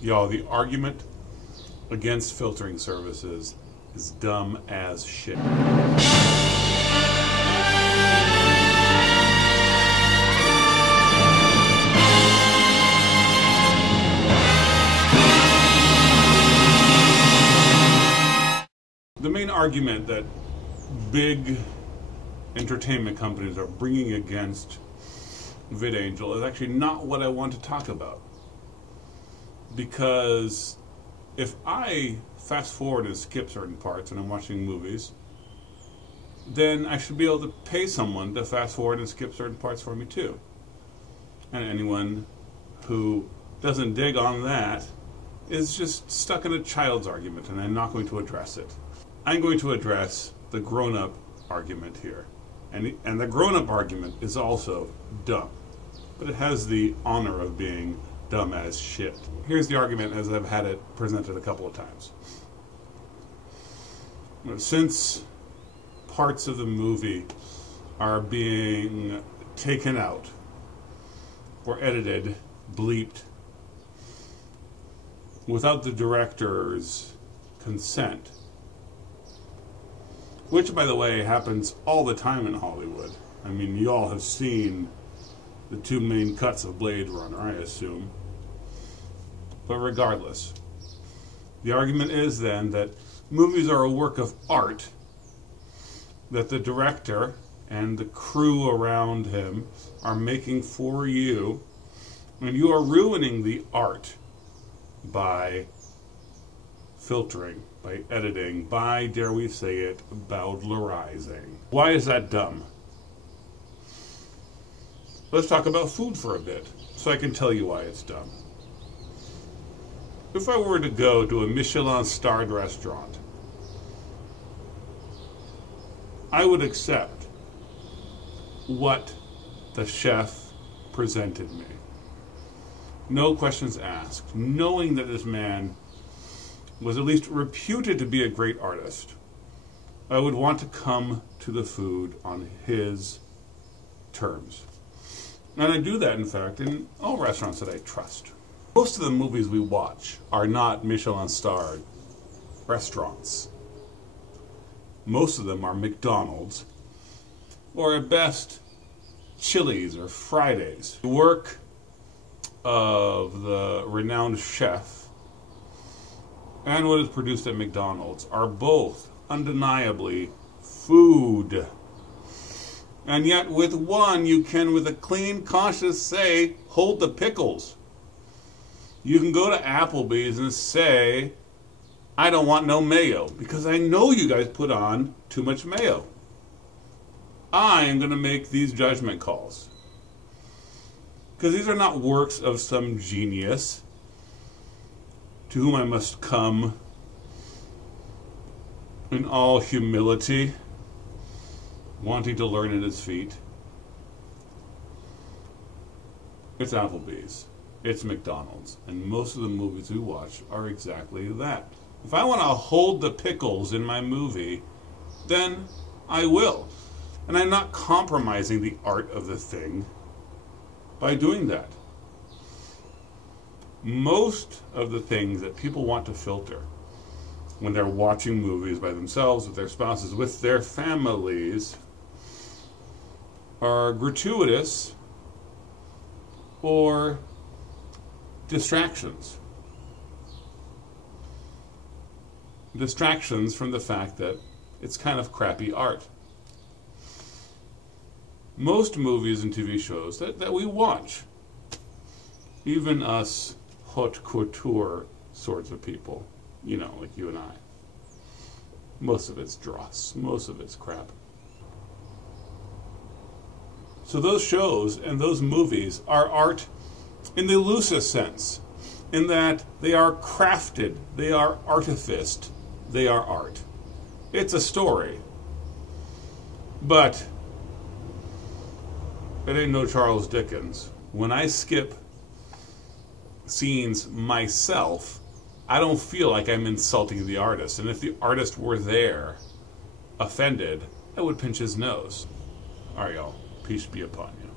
Y'all, the argument against filtering services is dumb as shit. The main argument that big entertainment companies are bringing against VidAngel is actually not what I want to talk about. Because if I fast forward and skip certain parts when I'm watching movies, then I should be able to pay someone to fast forward and skip certain parts for me too. And anyone who doesn't dig on that is just stuck in a child's argument, and I'm not going to address it. I'm going to address the grown-up argument here. And the grown-up argument is also dumb. But it has the honor of being dumb as shit. Here's the argument as I've had it presented a couple of times. Since parts of the movie are being taken out or edited, bleeped, without the director's consent, which, by the way, happens all the time in Hollywood. I mean, you all have seen the two main cuts of Blade Runner, I assume. But regardless, the argument is then that movies are a work of art that the director and the crew around him are making for you, and you are ruining the art by filtering, by editing, by, dare we say it, bowdlerizing. Why is that dumb? Let's talk about food for a bit, so I can tell you why it's dumb. If I were to go to a Michelin-starred restaurant, I would accept what the chef presented me. No questions asked, knowing that this man was at least reputed to be a great artist. I would want to come to the food on his terms. And I do that, in fact, in all restaurants that I trust. Most of the movies we watch are not Michelin-starred restaurants. Most of them are McDonald's, or at best, Chili's or Fridays. The work of the renowned chef and what is produced at McDonald's are both undeniably food. And yet with one you can with a clean conscience say, hold the pickles. You can go to Applebee's and say, I don't want no mayo, because I know you guys put on too much mayo. I am going to make these judgment calls. Because these are not works of some genius to whom I must come in all humility, wanting to learn at his feet. It's Applebee's. It's McDonald's. And most of the movies we watch are exactly that. If I want to hold the pickles in my movie, then I will. And I'm not compromising the art of the thing by doing that. Most of the things that people want to filter when they're watching movies by themselves, with their spouses, with their families, are gratuitous or distractions. Distractions from the fact that it's kind of crappy art. Most movies and TV shows that we watch, even us haute couture sorts of people, you know, like you and I, most of it's dross, most of it's crap. So those shows and those movies are art in the loosest sense, in that they are crafted, they are artificed, they are art. It's a story. But it ain't no Charles Dickens. When I skip scenes myself, I don't feel like I'm insulting the artist. And if the artist were there, offended, I would pinch his nose. All right, y'all. Peace be upon you.